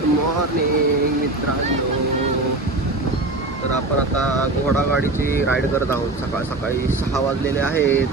Good morning मित्रांनो. तर आपण आता घोडागाडीची राईड करत आहोत. सकाळ सकाळी 6 वाजलेले आहेत.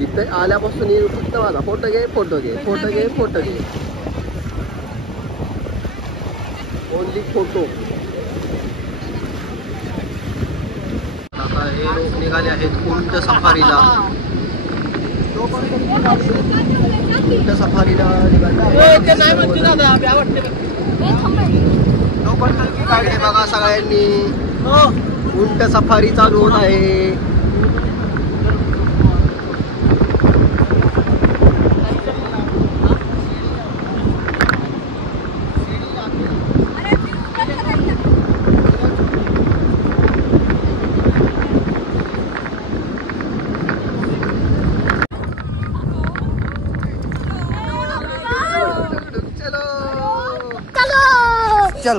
इथे आल्यापासून फक्त माझा फोटो घे, फोटो घे, फोटो घे, फोटो घे, ओनली फोटो. आता हे लोक निघाले आहेत उंट सफारीला. उंट सफारीला निघाले बघा सगळ्यांनी. उंट सफारी चालू होत आहे. चल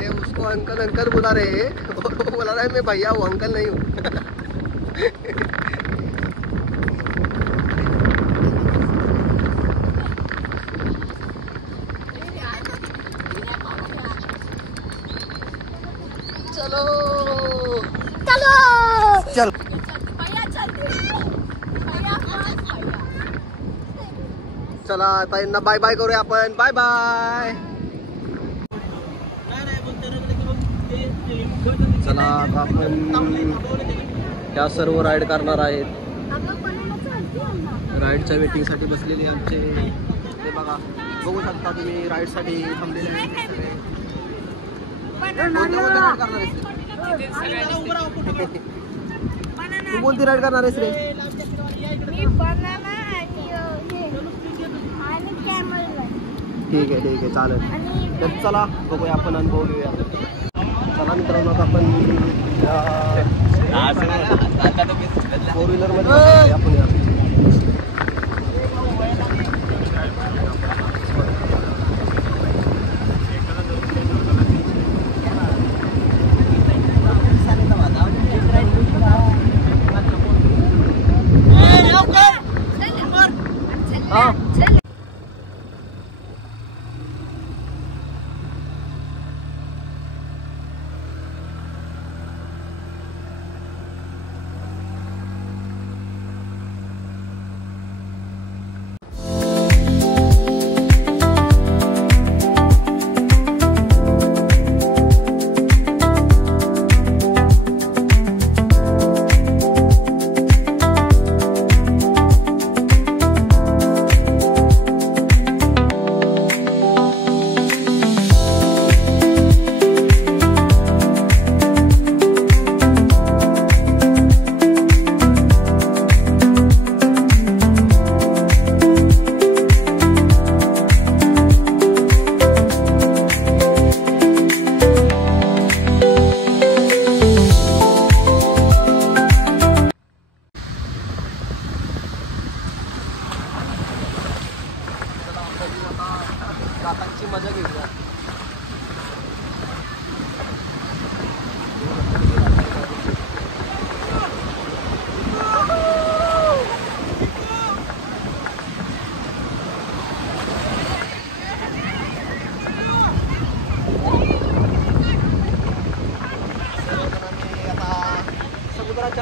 ये उसको अंकल अंकल बुला रहे हैं. बोला रहा है मैं भैया हूँ, अंकल नहीं हूँ. चलो चलो चल. चला आता यांना बाय बाय करूया आपण. Bye bye. चला आता आपण त्या सर्व राईड करणार आहेत. राईडच्या वेटिंग साठी बसलेले आमचे ते बघा, बघू शकता तुम्ही राईड साठी थांबलेले आहेत. तू कोणती राईड करणार आहेस रे? ठीक आहे ठीक आहे चालेल. तर चला बघूया आपण, अनुभव घेऊया. चला मित्रांनो आपण 4 व्हीलर मध्ये आपण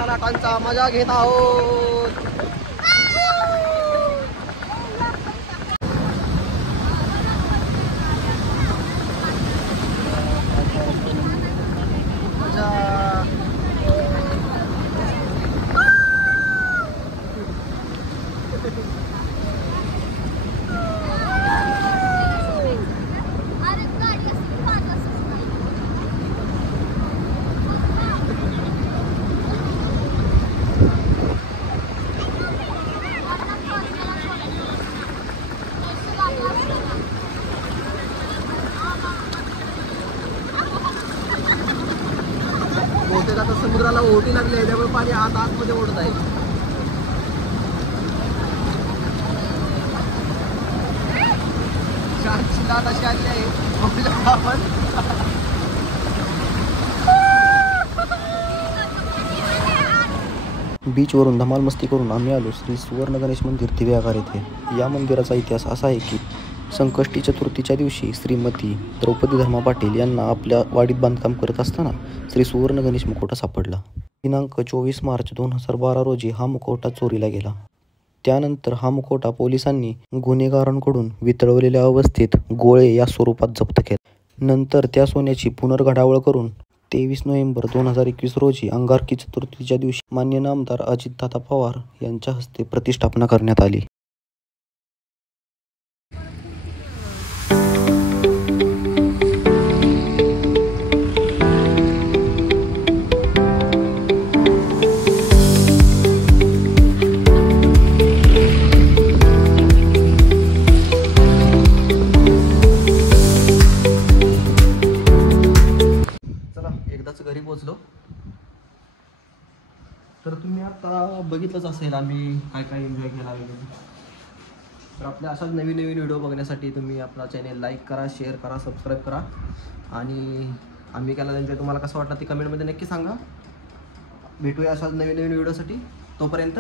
नाटांचा मजा घेत आहोत. बहुतेक आता समुद्राला ओढी लागली आहे, त्यामुळे पाणी आतमध्ये ओढत आहे. छानशी लाट अशी आली आहे. आपण बीचवरून धमाल मस्ती करून आम्ही आलो श्री सुवर्ण गणेश मंदिर दिव्यागार येथे. या मंदिराचा इतिहास असा आहे की संकष्टी चतुर्थीच्या दिवशी श्रीमती द्रौपदी धर्मा पाटील यांना आपल्या वाडीत बांधकाम करत असताना श्री सुवर्ण गणेश मुखवटा सापडला. दिनांक 24 मार्च 2012 रोजी हा मुखवटा चोरीला गेला. त्यानंतर हा मुखवटा पोलिसांनी गुन्हेगारांकडून वितळवलेल्या अवस्थेत गोळे या स्वरूपात जप्त केला. नंतर त्या सोन्याची पुनर्घडावळ करून 23 नोव्हेंबर 2021 रोजी अंगारकी चतुर्थीच्या दिवशी माननीय आमदार अजितदादा पवार यांच्या हस्ते प्रतिष्ठापना करण्यात आली. घरी पोहोचलो. तर तुम्ही आता बघितलंच असेल आम्ही काय काय एन्जॉय केला वगैरे. तर आपल्या अशाच नवीन नवीन व्हिडिओ बघण्यासाठी तुम्ही आपला चॅनेल लाईक करा, शेअर करा, सबस्क्राईब करा. आणि आम्ही केला एन्जॉय तुम्हाला कसं वाटलं ते कमेंटमध्ये नक्की सांगा. भेटूया अशाच नवीन नवीन व्हिडिओसाठी. तोपर्यंत